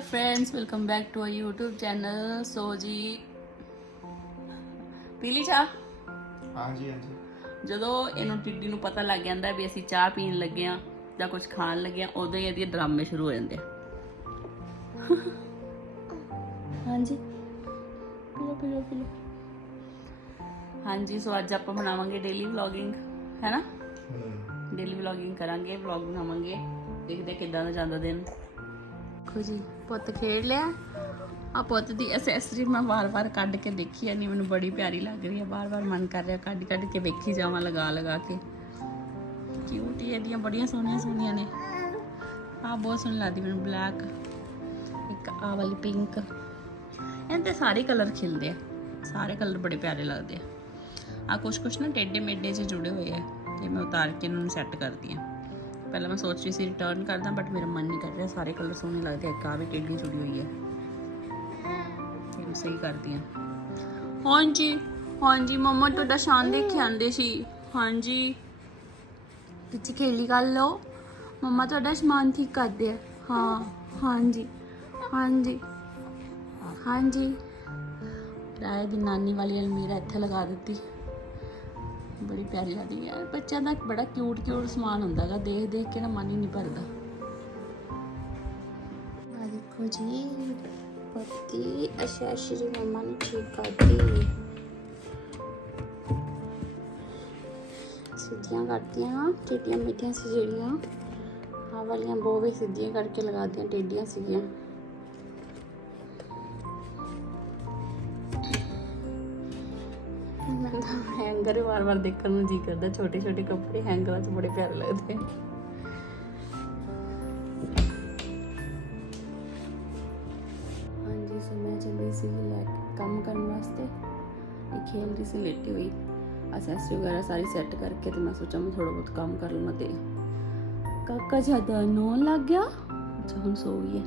Friends welcome back to our YouTube channel so ਜੀ ਪੀਲੀ ਚਾਹ ਹਾਂਜੀ ਹਾਂਜੀ ਜਦੋਂ ਇਹਨੂੰ ਟਿੱਡੀ ਨੂੰ ਪਤਾ ਲੱਗ ਜਾਂਦਾ ਵੀ ਅਸੀਂ ਚਾਹ ਪੀਣ ਲੱਗੇ ਆ ਜਾਂ ਕੁਝ ਖਾਣ ਲੱਗੇ ਆ ਉਦੋਂ ਹੀ ਇਹਦੇ ਡਰਾਮੇ ਸ਼ੁਰੂ ਹੋ ਜਾਂਦੇ ਆ ਹਾਂਜੀ ਪੀਲੋ ਪੀਲੋ ਪੀਲੋ ਹਾਂਜੀ ਸੋ ਅੱਜ ਆਪਾਂ ਬਣਾਵਾਂਗੇ ਡੇਲੀ ਵਲੌਗਿੰਗ ਹੈ ਨਾ ਡੇਲੀ ਵਲੌਗਿੰਗ ਕਰਾਂਗੇ ਵਲੌਗ ਬਣਾਵਾਂਗੇ ਦੇਖਦੇ ਕਿਦਾਂ ਦਾ ਜਾਂਦਾ ਦਿਨ ਦੇਖੋ ਜੀ, ਪੁੱਤ ਖੇਡ ਲਿਆ। ਆ ਪੁੱਤ ਦੀ ਐਸੈਸਰੀ ਮੈਂ ਵਾਰ-ਵਾਰ ਕੱਢ ਕੇ ਦੇਖੀ ਆ ਨਹੀਂ ਮੈਨੂੰ ਬੜੀ ਪਿਆਰੀ ਲੱਗ ਰਹੀ ਹੈ ਵਾਰ-ਵਾਰ ਮਨ ਕਰ ਰਿਹਾ ਕੱਢ ਕੱਢ ਕੇ ਵੇਖੀ ਜਾਵਾਂ ਲਗਾ ਲਗਾ ਕੇ। ਕਿਊਟ ਹੀ ਇਹਦੀਆਂ ਬੜੀਆਂ ਸੋਹਣੀਆਂ ਸੋਹਣੀਆਂ ਨੇ। ਆ ਬਹੁਤ ਸੋਹਣੀ ਲੱਗਦੀ ਮੈਨੂੰ ਬਲੈਕ ਇੱਕ ਆ ਵਾਲੀ ਪਿੰਕ ਇਹਨਾਂ ਤੇ ਸਾਰੇ ਕਲਰ ਖਿਲਦੇ ਆ। ਸਾਰੇ ਕਲਰ ਬੜੇ ਪਿਆਰੇ ਲੱਗਦੇ ਆ। ਆ ਕੁਛ ਕੁਛ ਨਾ ਟੇਡੇ ਮੇਡੇ ਜਿਹੇ ਜੁੜੇ ਹੋਏ ਆ ਇਹ ਮੈਂ ਉਤਾਰ ਕੇ ਇਹਨਾਂ ਨੂੰ ਸੈੱਟ ਕਰਦੀ ਆ। ਪਹਿਲਾਂ ਮੈਂ ਸੋਚ ਰਹੀ ਸੀ ਰਿਟਰਨ ਕਰਦਾ ਬਟ ਮੇਰਾ ਮਨ ਨਹੀਂ ਕਰ ਰਿਹਾ। ਸਾਰੇ ਕਲਰ ਸੋਹਣੇ ਲੱਗਦੇ ਆ। ਇੱਕ ਵੀ ਟੇਡੀ ਜੁੜੀ ਹੋਈ ਹੈ। ਇਹ ਸਹੀ ਕਰਦੀ ਆ ਹਾਂਜੀ ਹਾਂਜੀ, ਮਮਾ, ਤੁਹਾਡਾ ਸ਼ਾਨ ਦੇਖ ਆਂਦੇ ਸੀ। ਹਾਂਜੀ। ਤੁਸੀਂ ਖੇਲੀ ਕਰ ਲਓ। ਮੰਮਾ, ਤੁਹਾਡਾ ਸਮਾਨ ਠੀਕ ਕਰਦੇ ਆ। ਹਾਂ, ਹਾਂਜੀ ਹਾਂਜੀ ਹਾਂਜੀ। ਰਾਏ ਦੀ ਨਾਨੀ ਵਾਲੀ ਅਲਮੀਰਾ ਇੱਥੇ ਲਗਾ ਦਿੱਤੀ। ਬੜੀ ਪਿਆਰੀ ਲੱਗਦੀ ਹੈ। ਬੱਚਿਆਂ ਦਾ ਬੜਾ ਕਿਊਟ ਕਿਊਟ ਸਮਾਨ ਹੁੰਦਾ ਦੇਖ ਦੇਖ ਕੇ ਨਾ ਮਨ ਹੀ ਨਹੀਂ ਭਰਦਾ। ਆ ਦੇਖੋ ਜੀ, ਪੱਤੀ, ਅੱਛਾ, ਸ਼੍ਰੀ ਮਮਾ ਨੇ ਠੀਕ ਕਰਤੀ ਸਿੱਧੀਆਂ ਕਰਤੀਆਂ ਟੇਡੀਆਂ ਮਿੱਠੀਆਂ ਸੀ ਜਿਹੜੀਆਂ। ਆ ਵਾਲੀਆਂ ਬੋਵੇ ਸਿੱਧੀਆਂ ਕਰਕੇ ਲਗਾਤੀਆਂ ਟੇਡੀਆਂ ਸੀਗੀਆਂ। ਮੈਨੂੰ ਤਾਂ ਹੈਂਗਰ ਵਾਰ-ਵਾਰ ਦੇਖਣ ਨੂੰ ਜੀ ਕਰਦਾ ਛੋਟੇ ਛੋਟੇ ਕੱਪੜੇ ਹੈਂਗਰਾਂ 'ਚ ਬੜੇ ਪਿਆਰੇ ਲੱਗਦੇ ਹਾਂਜੀ, ਸੋ ਮੈਂ ਚੱਲੀ ਸੀ ਲੈ ਕੰਮ ਕਰਨ ਵਾਸਤੇ। ਇਹ ਖੇਲ ਰਹੀ ਸੀ ਲੇਟੀ ਹੋਈ ਅਸੈਸਰੀ ਵਗੈਰਾ ਸਾਰੀ ਸੈੱਟ ਕਰਕੇ ਤੇ ਮੈਂ ਸੋਚਾਂ ਮੈਂ ਥੋੜਾ ਬਹੁਤ ਕੰਮ ਕਰ ਲਵਾਂ ਤੇ। ਕਾਕਾ ਜ਼ਿਆਦਾ ਨੌਣ ਲੱਗ ਗਿਆ। ਅੱਛਾ, ਹੁਣ ਸੋ ਗਈ ਹੈ।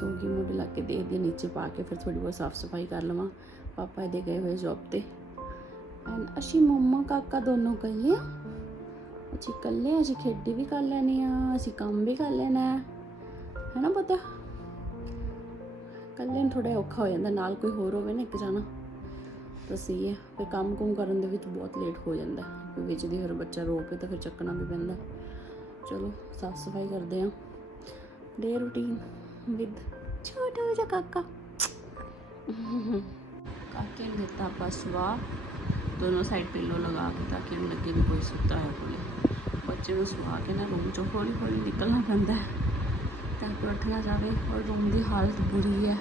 ਸੋ ਗਈ ਮੁੰਡੇ ਲਾ ਕੇ ਦੇਖਦੀ ਨੀਚੇ ਪਾ ਕੇ ਫਿਰ ਥੋੜੀ ਬਹੁਤ ਸਾਫ਼ ਸਫ਼ਾਈ ਕਰ ਲਵਾਂ। ਪਾਪਾ ਇਹਦੇ ਗਏ ਹੋਏ ਜੌਬ ਤੇ। ਐਂਡ ਅਸੀਂ ਮੰਮਾ ਕਾਕਾ ਦੋਨੋਂ ਗਏ ਆ। ਅਸੀਂ ਇਕੱਲੇ ਅਸੀਂ ਖੇਡੀ ਵੀ ਕਰ ਲੈਣੀ ਆ, ਅਸੀਂ ਕੰਮ ਵੀ ਕਰ ਲੈਣਾ ਹੈ ਨਾ ਪਤਾ? ਇਕੱਲੇ ਨੂੰ ਥੋੜਾ ਔਖਾ ਹੋ ਜਾਂਦਾ, ਨਾਲ ਕੋਈ ਹੋਰ ਹੋਵੇ ਨਾ ਇੱਕ ਜਾਣਾ। ਤਾਂ ਸਹੀ ਹੈ ਫਿਰ ਕੰਮ ਕੁਮ ਕਰਨ ਦੇ ਵਿੱਚ ਬਹੁਤ ਲੇਟ ਹੋ ਜਾਂਦਾ। ਵਿੱਚ ਦੀ ਫਿਰ ਬੱਚਾ ਰੋ ਪਏ ਤਾਂ ਫਿਰ ਚੱਕਣਾ ਵੀ ਪੈਂਦਾ। ਚਲੋ, ਸਾਫ਼ ਸਫ਼ਾਈ ਕਰਦੇ ਆ। ਡੇ ਰੂਟੀਨ ਵਿਦ ਛੋਟਾ ਜਿਹਾ ਕਾਕਾ। ਕਾਕੇ ਨੂੰ ਦਿੱਤਾ ਆਪਾਂ ਸਵਾ ਦੋਨੋਂ ਸਾਈਡ ਪਿੱਲੋ ਲਗਾ ਕੇ ਤਾਂ ਕਿ ਇਹਨੂੰ ਲੱਗੇ ਵੀ ਕੋਈ ਸੁੱਤਾ ਹੈ ਬੱਚੇ ਨੂੰ ਸੁਆ ਕੇ ਨਾ ਰੂਮ ਚੋਂ ਹੌਲੀ ਹੌਲੀ ਨਿਕਲਣਾ ਪੈਂਦਾ ਹੈ। ਤਾਂ ਕਿ ਉੱਠ ਜਾਵੇ ਔਰ ਰੂਮ ਦੀ ਹਾਲਤ ਬੁਰੀ ਹੈ।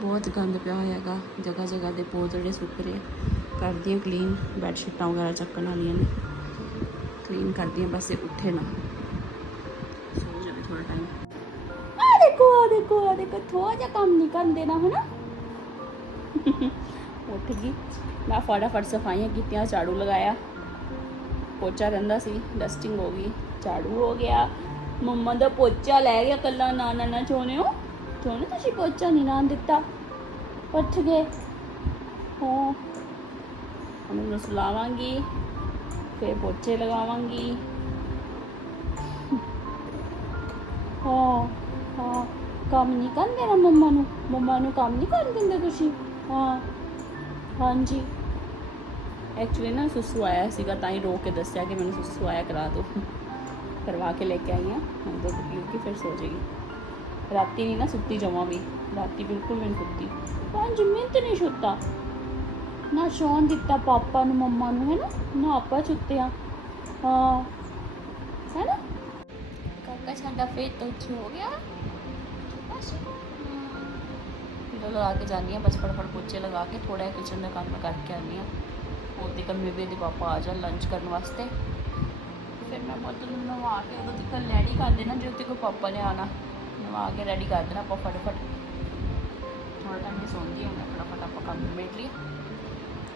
ਬਹੁਤ ਗੰਦ ਪਿਆ ਹੋਇਆ ਹੈਗਾ ਜਗ੍ਹਾ ਜਗ੍ਹਾ ਦੇ ਪੋਤੜੇ ਸੁੱਕ ਰਹੇ ਕਰਦੀਆਂ ਕਲੀਨ ਬੈੱਡ ਸ਼ੀਟਾਂ ਵਗੈਰਾ ਚੱਕਣ ਵਾਲੀਆਂ ਨੇ। ਕਲੀਨ ਕਰਦੀ ਹਾਂ ਬਸ ਇਹ ਉੱਠੇ ਨਾ। ਸੋ ਜਾਵੇ ਥੋੜਾ ਟਾਈਮ ਆ ਦੇਖੋ ਆ ਦੇਖੋ ਆ ਦੇਖੋ ਥੋੜਾ ਜਿਹਾ ਕੰਮ ਨਹੀਂ ਕਰਨ ਦੇਣਾ, ਹਨਾ? ਉੱਠ ਗਈ। ਮੈਂ ਫਟਾਫਟ ਸਫਾਈਆਂ ਕੀਤੀਆਂ, ਝਾੜੂ ਲਗਾਇਆ। ਪੋਚਾ ਰਹਿੰਦਾ ਸੀ ਡਸਟਿੰਗ ਹੋ ਗਈ। ਝਾੜੂ ਹੋ ਗਿਆ। ਮੰਮਾ ਦਾ ਪੋਚਾ ਲੈ ਗਿਆ ਕੱਲਾ ਨਾ ਨਾ ਨਾ, ਚੋਣਿਓ। ਚੋਣੇ ਤੁਸੀਂ ਪੋਚਾ? ਨਹੀਂ, ਨਾ ਦਿੱਤਾ। ਉੱਠ ਗਏ। ਹਾਂ। ਹੁਣ ਇਹਨੂੰ ਸੁਲਾਵਾਂਗੀ, ਫਿਰ ਪੋਚੇ ਲਗਾਵਾਂਗੀ। ਹਾਂ ਹਾਂ। ਕੰਮ ਨਹੀਂ ਕਰਨ ਦੇਣਾ ਮੰਮਾ ਨੂੰ? ਮੰਮਾ ਨੂੰ ਕੰਮ ਨਹੀਂ ਕਰਨ ਦਿੰਦੇ ਤੁਸੀਂ? ਹਾਂ। ਹਾਂਜੀ। ਐਕਚੁਅਲੀ ਨਾ ਸੁਸੂ ਆਇਆ ਸੀਗਾ ਤਾਂ ਹੀ ਰੋ ਕੇ ਦੱਸਿਆ ਕਿ ਮੈਨੂੰ ਸੁਸੂ ਆਇਆ ਕਰਾ ਦਿਓ। ਕਰਵਾ ਕੇ ਲੈ ਕੇ ਆਈ ਹਾਂ। ਹੁਣ ਦੁੱਧ ਪੀਓ ਕੇ ਫਿਰ ਸੋ ਜਾਏਗੀ। ਰਾਤੀ ਨਹੀਂ ਨਾ ਸੁੱਤੀ ਜਾਵਾਂ ਵੀ। ਰਾਤੀ ਬਿਲਕੁਲ ਨਹੀਂ ਸੁੱਤੀ। ਪੰਜ ਮਿੰਟ ਨਹੀਂ ਸੁੱਤਾ। ਨਾ ਸੌਣ ਦਿੱਤਾ ਪਾਪਾ ਨੂੰ, ਮੰਮਾ ਨੂੰ ਹੈ ਨਾ ਨਾ ਆਪਾਂ ਸੁੱਤਿਆ ਹਾਂ। ਹੈ। ਨਾ ਕਾਕਾ ਸਾਡਾ ਫੇਰ ਤੋਂ ਹੋ ਗਿਆ। ਬਸ। ਫਿਰ ਲਗਾ ਕੇ ਜਾਂਦੀ ਹਾਂ, ਬਸ ਫਟਾਫਟ ਪੋਚੇ ਲਗਾ ਕੇ ਥੋੜਾ ਜਿਹਾ ਕਿਚਨ ਦਾ ਕੰਮ ਕਰਕੇ ਆਉਂਦੀ ਹਾਂ। ਉਹਦੇ ਕਰ ਵੀ ਦੇ ਪਾਪਾ ਆ ਜਾਣ ਲੰਚ ਕਰਨ ਵਾਸਤੇ। ਫਿਰ ਮੈਂ ਬਹੁਤ ਨੂੰ ਨਵਾ ਕੇ ਉਦੋਂ ਤੱਕ ਰੈਡੀ ਕਰ ਦੇਣਾ ਜਦੋਂ ਤੱਕ ਪਾਪਾ ਨੇ ਆਣਾ ਨਵਾ ਕੇ ਰੈਡੀ ਕਰ ਦੇਣਾ ਆਪਾਂ ਫਟਾਫਟ। ਥੋੜਾ ਟਾਈਮ ਹੀ ਸੌਂਦੀ ਹਾਂ ਫਟਾਫਟ ਆਪਾਂ ਕੰਮ ਨਿਬੇੜ ਲਈ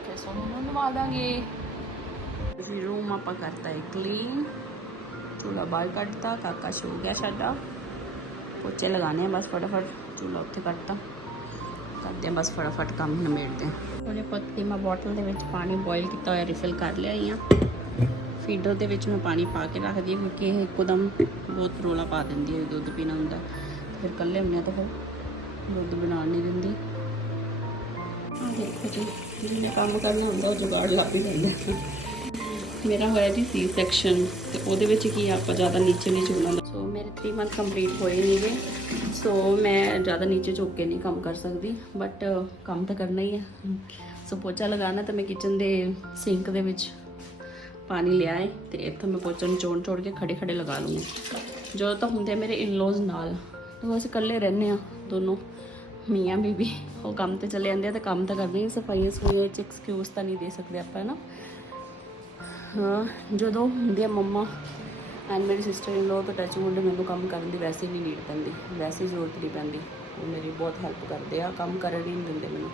ਫਿਰ ਸੋਨੂੰ ਨੂੰ ਨਵਾ ਦਾਂਗੇ। ਫਿਰ ਰੂਮ ਆਪਾਂ ਕਰਤਾ ਹੈ ਕਲੀਨ ਚੂਲਾ ਬਾਹਰ ਕੱਢਤਾ, ਕਾਕਾ ਸੋ ਗਿਆ ਸਾਡਾ। ਪੋਚੇ ਲਗਾਣੇ ਆ, ਬਸ ਫਟਾਫਟ ਚੂਲਾ ਉੱਥੇ ਕੱਢਤਾ ਕਰਦੇ ਹਾਂ, ਬਸ ਫਟਾਫਟ ਕੰਮ ਨਿਬੇੜਦੇ ਹਾਂ। ਉਹਨੇ ਪੱਤੀ ਮੈਂ ਬੋਟਲ ਦੇ ਵਿੱਚ ਪਾਣੀ ਬੋਇਲ ਕੀਤਾ ਹੋਇਆ ਰਿਫਿਲ ਕਰ ਲਿਆ ਹੀ ਆ। ਫੀਡਰ ਦੇ ਵਿੱਚ ਮੈਂ ਪਾਣੀ ਪਾ ਕੇ ਰੱਖਦੀ ਹਾਂ, ਕਿਉਂਕਿ ਇਹ ਇੱਕਦਮ ਬਹੁਤ ਰੋਲਾ ਪਾ ਦਿੰਦੀ ਹੈ ਦੁੱਧ ਪੀਣਾ ਹੁੰਦਾ। ਫਿਰ ਇਕੱਲੇ ਹੁੰਦੇ ਆ ਤਾਂ ਫਿਰ ਦੁੱਧ ਬਣਾਉਣ ਨਹੀਂ ਦਿੰਦੀ। ਆ ਦੇਖੋ ਜੀ ਜਿਹਨੇ ਕੰਮ ਕਰਨਾ ਹੁੰਦਾ, ਉਹ ਜੁਗਾੜ ਲੱਭ ਹੀ ਲੈਂਦਾ ਮੇਰਾ ਹੋਇਆ ਜੀ ਸੀ ਸੈਕਸ਼ਨ ਤੇ ਉਹਦੇ ਵਿੱਚ ਕੀ ਆਪਾਂ ਜ਼ਿਆਦਾ ਨੀਚੇ ਨਹੀਂ ਝੁਕਣਾ ਸੋ ਮੇਰੇ 3 ਮੰਥ ਕੰਪਲੀਟ ਹੋਏ ਨਹੀਂਗੇ ਸੋ ਮੈਂ ਜ਼ਿਆਦਾ ਨੀਚੇ ਝੁਕ ਕੇ ਨਹੀਂ ਕੰਮ ਕਰ ਸਕਦੀ ਬਟ ਕੰਮ ਤਾਂ ਕਰਨਾ ਹੀ ਹੈ ਸੋ ਪੋਚਾ ਲਗਾਉਣਾ ਤਾਂ ਮੈਂ ਕਿਚਨ ਦੇ ਸਿੰਕ ਦੇ ਵਿੱਚ ਪਾਣੀ ਲਿਆ ਹੈ ਤੇ ਇੱਥੋਂ ਮੈਂ ਪੋਚਾ ਨੂੰ ਚੋਣ ਚੋੜ ਕੇ ਖੜੇ ਖੜੇ ਲਗਾ ਲੂੰਗੀ। ਜਦੋਂ ਤਾਂ ਹੁੰਦੇ ਆ ਮੇਰੇ ਇਨ-ਲॉज ਨਾਲ, ਤੇ ਅਸੀਂ ਇਕੱਲੇ ਰਹਿੰਦੇ ਆ ਦੋਨੋਂ, ਮੀਆਂ, ਬੀਬੀ, ਉਹ ਕੰਮ ਤੇ ਚਲੇ ਜਾਂਦੇ ਆ ਤੇ ਕੰਮ ਤਾਂ ਕਰਦੇ ਹੀ ਸਫਾਈਆਂ ਸਫਾਈਆਂ ਚ ਐਕਸਕਿਊਜ਼ ਤਾਂ ਨਹੀਂ ਦੇ ਸਕਦੇ ਆਪਾਂ ਨਾ ਹਾਂ, ਜਦੋਂ ਹੁੰਦੇ ਆ ਮੰਮਾ ਐਂਡ ਮੇਰੀ ਸਿਸਟਰ ਇਨ ਲੋ ਤੋਂ ਟੱਚ ਵੁੱਡ ਮੈਨੂੰ ਕੰਮ ਕਰਨ ਦੀ ਵੈਸੇ ਹੀ ਨਹੀਂ ਨੀਡ ਪੈਂਦੀ ਵੈਸੇ ਹੀ ਜ਼ਰੂਰਤ ਨਹੀਂ ਪੈਂਦੀ। ਉਹ ਮੇਰੀ ਬਹੁਤ ਹੈਲਪ ਕਰਦੇ ਆ ਕੰਮ ਕਰਨ ਹੀ ਨਹੀਂ ਦਿੰਦੇ ਮੈਨੂੰ।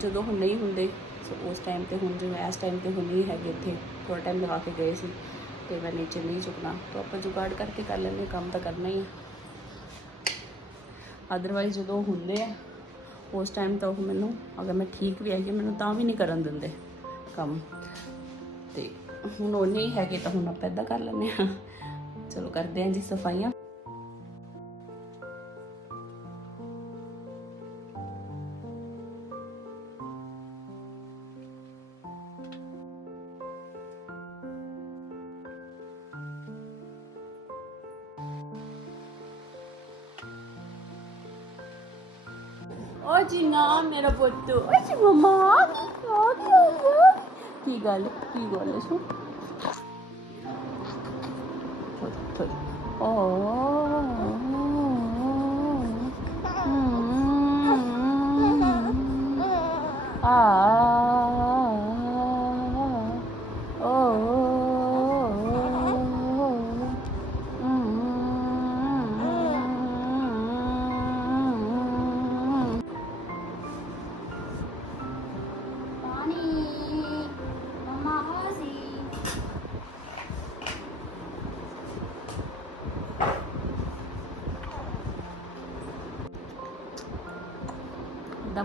ਜਦੋਂ ਹੁਣ ਨਹੀਂ ਹੁੰਦੇ ਸੋ ਉਸ ਟਾਈਮ ਤੇ ਹੁਣ ਜਿਵੇਂ ਇਸ ਟਾਈਮ ਤੇ ਹੁਣ ਨਹੀਂ ਹੈਗੇ ਇੱਥੇ ਥੋੜਾ ਟਾਈਮ ਲਗਾ ਕੇ ਗਏ ਸੀ ਤੇ ਮੈਂ ਨੀਚੇ ਨਹੀਂ ਚੁੱਕਣਾ। ਤਾਂ ਆਪਾਂ ਜੁਗਾੜ ਕਰਕੇ ਕਰ ਲੈਂਦੇ ਹਾਂ, ਕੰਮ ਤਾਂ ਕਰਨਾ ਹੀ ਆ। ਅਦਰਵਾਈਜ਼ ਜਦੋਂ ਹੁੰਦੇ ਆ ਉਸ ਟਾਈਮ ਤਾਂ ਉਹ ਮੈਨੂੰ ਅਗਰ ਮੈਂ ਠੀਕ ਵੀ ਹੈਗੀ ਮੈਨੂੰ ਤਾਂ ਵੀ ਨਹੀਂ ਕਰਨ ਦਿੰਦੇ ਕੰਮ। ਤੇ ਹੁਣ ਉਹ ਨਹੀਂ ਹੈਗੇ ਤਾਂ ਹੁਣ ਆਪਾਂ ਇਦਾਂ ਕਰ ਲੈਂਦੇ ਹਾਂ। ਚਲੋ ਕਰਦੇ ਹਾਂ ਜੀ ਸਫਾਈਆਂ। ਓ ਜੀ ਨਾ ਮੇਰਾ ਪੁੱਤ। ਓ ਜੀ ਮਮਾ ਆ ਗਿਆ ਕੀ ਗੱਲ ਕੀ ਗੱਲ ਹੈ ਸੋ ਥੋੜੀ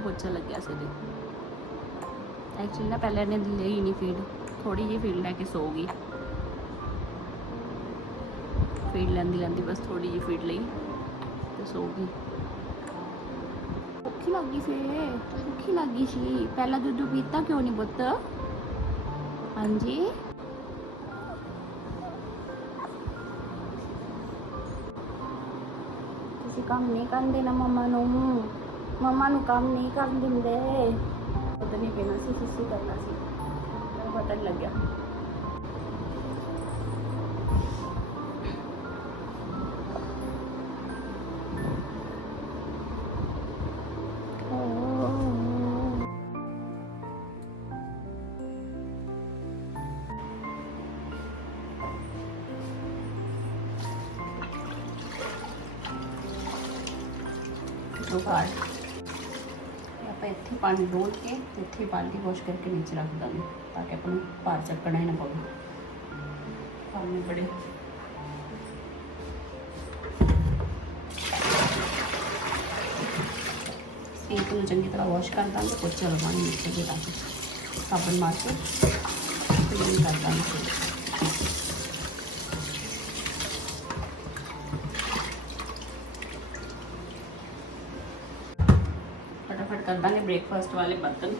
ਪੋਚਾ ਲੱਗਿਆ ਸੀ ਜੀ ਐਕਚੁਅਲੀ ਨਾ ਪਹਿਲੇ ਇਹਨੇ ਲਈ ਨਹੀਂ ਫੀਡ ਥੋੜੀ ਜਿਹੀ ਫੀਡ ਲੈ ਕੇ ਸੋ ਗਈ। ਫੀਡ ਲੈਂਦੀ ਲੈਂਦੀ ਬਸ ਥੋੜੀ ਜਿਹੀ ਫੀਡ ਲਈ ਤੇ ਸੋ ਗਈ। ਭੁੱਖੀ ਲੱਗੀ ਸੀ, ਭੁੱਖੀ ਲੱਗੀ ਸੀ। ਪਹਿਲਾਂ ਦੁੱਧ ਪੀਤਾ ਕਿਉਂ ਨਹੀਂ ਬੁੱਤ ਹਾਂਜੀ? ਤੁਸੀਂ ਕੰਮ ਨਹੀਂ ਕਰਨ ਦੇਣਾ ਮੰਮਾ ਨੂੰ। ਮੰਮਾ ਨੂੰ ਕੰਮ ਨਹੀਂ ਕਰਨ ਦਿੰਦੇ ਪਤਾ ਨਹੀਂ ਕਿਹਨਾਂ ਸੀ ਸੁਸੂ ਕਰਨਾ ਸੀ ਮੈਨੂੰ ਪਤਾ ਨਹੀਂ ਲੱਗਿਆ ਜੁਗਾੜ ਇਹ ਆਪਾਂ ਇੱਥੇ ਪਾਣੀ ਡੋਲ ਕੇ ਤੇ ਇੱਥੇ ਬਾਲਟੀ ਵਾਸ਼ ਕਰਕੇ ਨੀਚੇ ਰੱਖ ਦਾਂਗੇ ਤਾਂ ਕਿ ਆਪਾਂ ਨੂੰ ਭਾਰ ਚੱਕਣਾ ਹੀ ਨਾ ਪਵੇ ਪਾਣੀ ਬੜੇ ਸਿੰਕ ਨੂੰ ਚੰਗੀ ਤਰ੍ਹਾਂ ਵਾਸ਼ ਕਰ ਦਾਂਗੇ ਪੋਚਾ ਲਗਾਉਣ ਨੀਚੇ ਦੇ ਤਾਂ ਸਾਬਣ ਮਾਰ ਕੇ ਕਲੀਨ ਕਰ ਦਾਂਗੇ ਬ੍ਰੇਕਫਾਸਟ ਵਾਲੇ ਬਰਤਨ।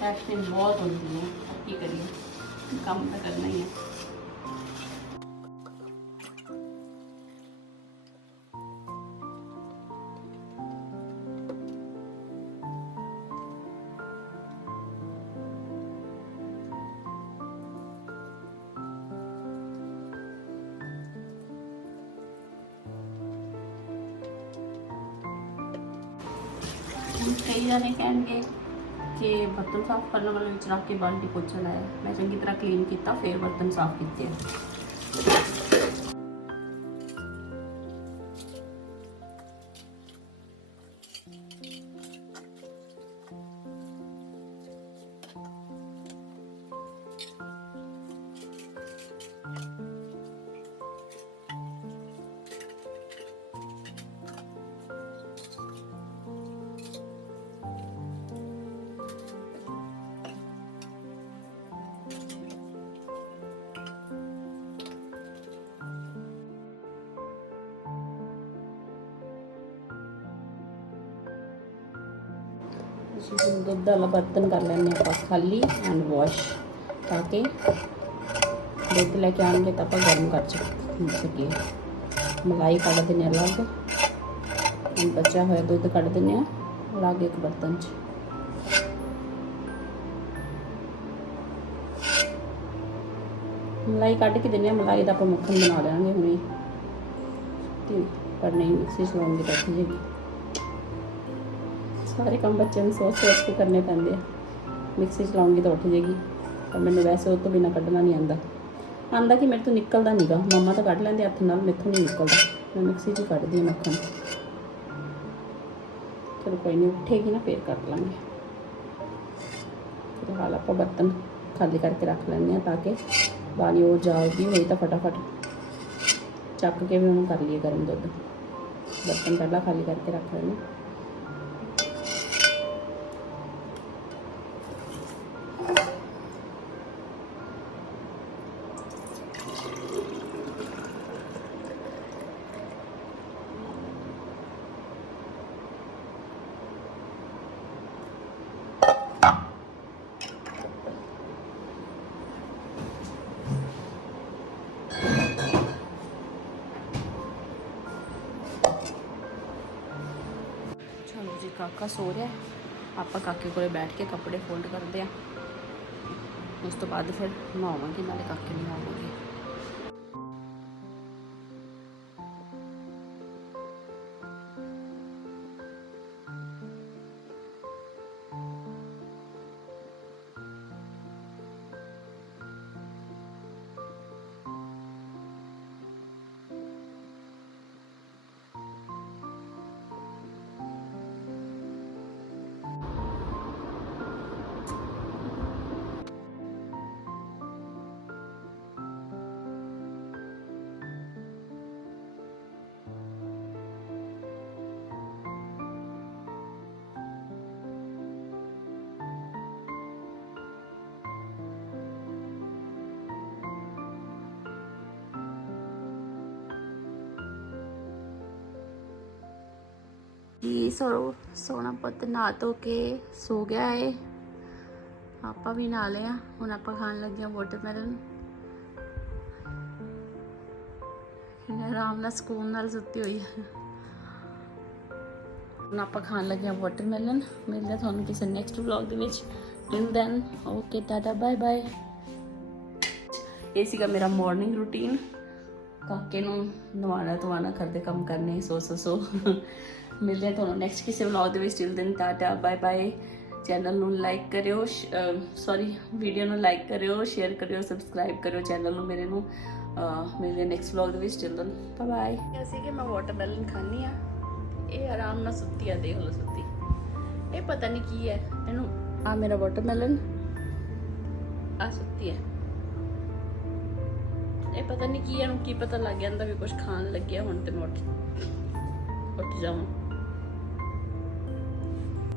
टाइम बहुत होती है अब की करिए काम तो करना ही है। कई जाने कैंडे ਕਹਿਣਗੇ ਬਰਤਨ ਸਾਫ਼ ਕਰਨ ਵਾਲੇ ਵਿੱਚ ਰੱਖ ਕੇ ਬਾਲਟੀ ਪੋਚਾ ਲਾਇਆ ਮੈਂ ਚੰਗੀ ਤਰ੍ਹਾਂ ਕਲੀਨ ਕੀਤਾ, ਫਿਰ ਬਰਤਨ ਸਾਫ਼ ਕੀਤੇ ਦੁੱਧ ਵਾਲਾ ਬਰਤਨ ਕਰ ਲੈਂਦੇ ਆਪਾਂ ਖਾਲੀ ਐਂਡ ਵਾਸ਼ ਤਾਂ ਕਿ ਦੁੱਧ ਲੈ ਕੇ ਆਣਗੇ ਤਾਂ ਆਪਾਂ ਗਰਮ ਕਰ ਸਕ- ਸਕੀਏ। ਮਲਾਈ ਕੱਢ ਦਿੰਦੇ ਹਾਂ ਅਲੱਗ। ਹੁਣ ਬਚਿਆ ਹੋਇਆ ਦੁੱਧ ਕੱਢ ਦਿੰਦੇ ਹਾਂ, ਅਲੱਗ ਇੱਕ ਬਰਤਨ 'ਚ। ਮਲਾਈ ਕੱਢ ਕੇ ਦਿੰਦੇ ਹਾਂ, ਮਲਾਈ ਦਾ ਆਪਾਂ ਮੱਖਣ ਬਣਾ ਲੈਣਗੇ ਹੁਣੇ। ਤੇ ਪਰ ਨਹੀਂ, ਮਿਕਸੀ ਚਲਾਉਣਗੇ ਤਾਂ ਠੀਕ ਜੇਗੀ ਸਾਰੇ ਕੰਮ ਬੱਚਿਆਂ ਨੂੰ ਸੋਚ ਸੋਚ ਕੇ ਕਰਨੇ ਪੈਂਦੇ ਆ। ਮਿਕਸੀ ਚਲਾਉਂਗੀ ਤਾਂ ਉੱਠ ਜੇਗੀ, ਪਰ ਮੈਨੂੰ ਵੈਸੇ ਉਹ ਤੋਂ ਬਿਨਾ ਕੱਢਣਾ ਨਹੀਂ ਆਂਦਾ ਆਂਦਾ ਕਿ ਮੇਰੇ ਤੋਂ ਨਿਕਲਦਾ ਨਹੀਂਗਾ ਮੰਮਾ ਤਾਂ ਕੱਢ ਲੈਂਦੇ ਹੱਥ ਨਾਲ, ਮੇਥੋਂ ਨਹੀਂ ਨਿਕਲਦਾ। ਮੈਂ ਮਿਕਸੀ 'ਚ ਕੱਢਦੀ ਹਾਂ ਮੱਖਣ। ਚਲੋ ਕੋਈ ਨਹੀਂ, ਉੱਠੇਗੀ ਨਾ, ਫੇਰ ਕਰ ਲਾਂਗੇ। ਫਿਲਹਾਲ ਆਪਾਂ ਬਰਤਨ ਖਾਲੀ ਕਰਕੇ ਰੱਖ ਲੈਂਦੇ ਆ ਤਾਂ ਕਿ ਬਾਣੀ ਉਹ ਜਾਊਗੀ ਹੋਈ ਤਾਂ ਫਟਾਫਟ ਚੱਕ ਕੇ ਵੀ ਉਹਨੂੰ ਕਰ ਲਈਏ ਗਰਮ ਦੁੱਧ। ਬਰਤਨ ਪਹਿਲਾਂ ਖਾਲੀ ਕਰਕੇ ਰੱਖ ਲੈਂਦੇ ਕਾਕਾ ਸੋ ਰਿਹਾ ਆਪਾਂ ਕਾਕੇ ਕੋਲੇ ਬੈਠ ਕੇ ਕੱਪੜੇ ਫੋਲਡ ਕਰਦੇ ਆ ਉਸ ਤੋਂ ਬਾਅਦ ਫਿਰ ਨਹਾਵਾਂਗੇ, ਨਾਲੇ ਕਾਕੇ ਨੂੰ ਨਹਾਵਾਂਗੇ। ਜੀ ਸੋ ਸੋਨਾ ਪੁੱਤ ਨਾ ਧੋ ਕੇ ਸੋ ਗਿਆ ਏ। ਆਪਾਂ ਵੀ ਨਾ ਲਿਆ ਹੁਣ ਆਪਾਂ ਖਾਣ ਲੱਗੇ ਆ ਵਾਟਰਮੈਲਨ ਇਹਨੇ ਆਰਾਮ ਨਾਲ ਸਕੂਨ ਨਾਲ ਸੁੱਤੀ ਹੋਈ ਹੈ ਹੁਣ ਆਪਾਂ ਖਾਣ ਲੱਗੇ ਆ ਵਾਟਰਮੈਲਨ ਮਿਲਦੇ ਹਾਂ ਤੁਹਾਨੂੰ ਕਿਸੇ ਨੈਕਸਟ ਵਲੌਗ ਦੇ ਵਿੱਚ। Till then okay tata bye bye ਇਹ ਸੀਗਾ ਮੇਰਾ ਮਾਰਨਿੰਗ ਰੂਟੀਨ ਕਾਕੇ ਨੂੰ ਨਵਾਣਾ ਧਵਾਣਾ ਕਰਦੇ ਕੰਮ ਕਰਨੇ, ਸੋ ਸੋ ਸੋ। ਮਿਲਦੇ ਹਾਂ ਤੁਹਾਨੂੰ ਨੈਕਸਟ ਕਿਸੇ ਵਲੌਗ ਦੇ ਵਿੱਚ। Till then tata bye bye channel ਨੂੰ ਲਾਈਕ ਕਰਿਓ ਸੌਰੀ ਵੀਡੀਓ ਨੂੰ ਲਾਈਕ ਕਰਿਓ ਸ਼ੇਅਰ ਕਰਿਓ ਸਬਸਕ੍ਰਾਈਬ ਕਰਿਓ ਚੈਨਲ ਨੂੰ ਮੇਰੇ ਨੂੰ। ਮਿਲਦੇ ਨੈਕਸਟ ਵਲੌਗ ਦੇ ਵਿੱਚ। ਟਿਲ ਦਿਨ ਬਾਏ ਬਾਏ ਅਸੀਂ ਕਿ ਮੈਂ ਵਾਟਰਮੈਲਨ ਖਾਣੀ ਆ ਇਹ ਆਰਾਮ ਨਾਲ ਸੁੱਤੀ ਆ ਦੇਖ ਲਓ ਸੁੱਤੀ। ਇਹ ਪਤਾ ਨਹੀਂ ਕੀ ਹੈ। ਇਹਨੂੰ ਆ ਮੇਰਾ ਵਾਟਰਮੈਲਨ ਆ ਸੁੱਤੀ ਹੈ। ਇਹ ਪਤਾ ਨਹੀਂ ਕੀ ਇਹਨੂੰ ਕੀ ਪਤਾ ਲੱਗ ਜਾਂਦਾ ਵੀ ਕੁਝ ਖਾਣ ਲੱਗਿਆ ਹੁਣ ਤੇ ਮੈਂ ਉੱਠ ਉੱਠ ਜਾਵਾਂ।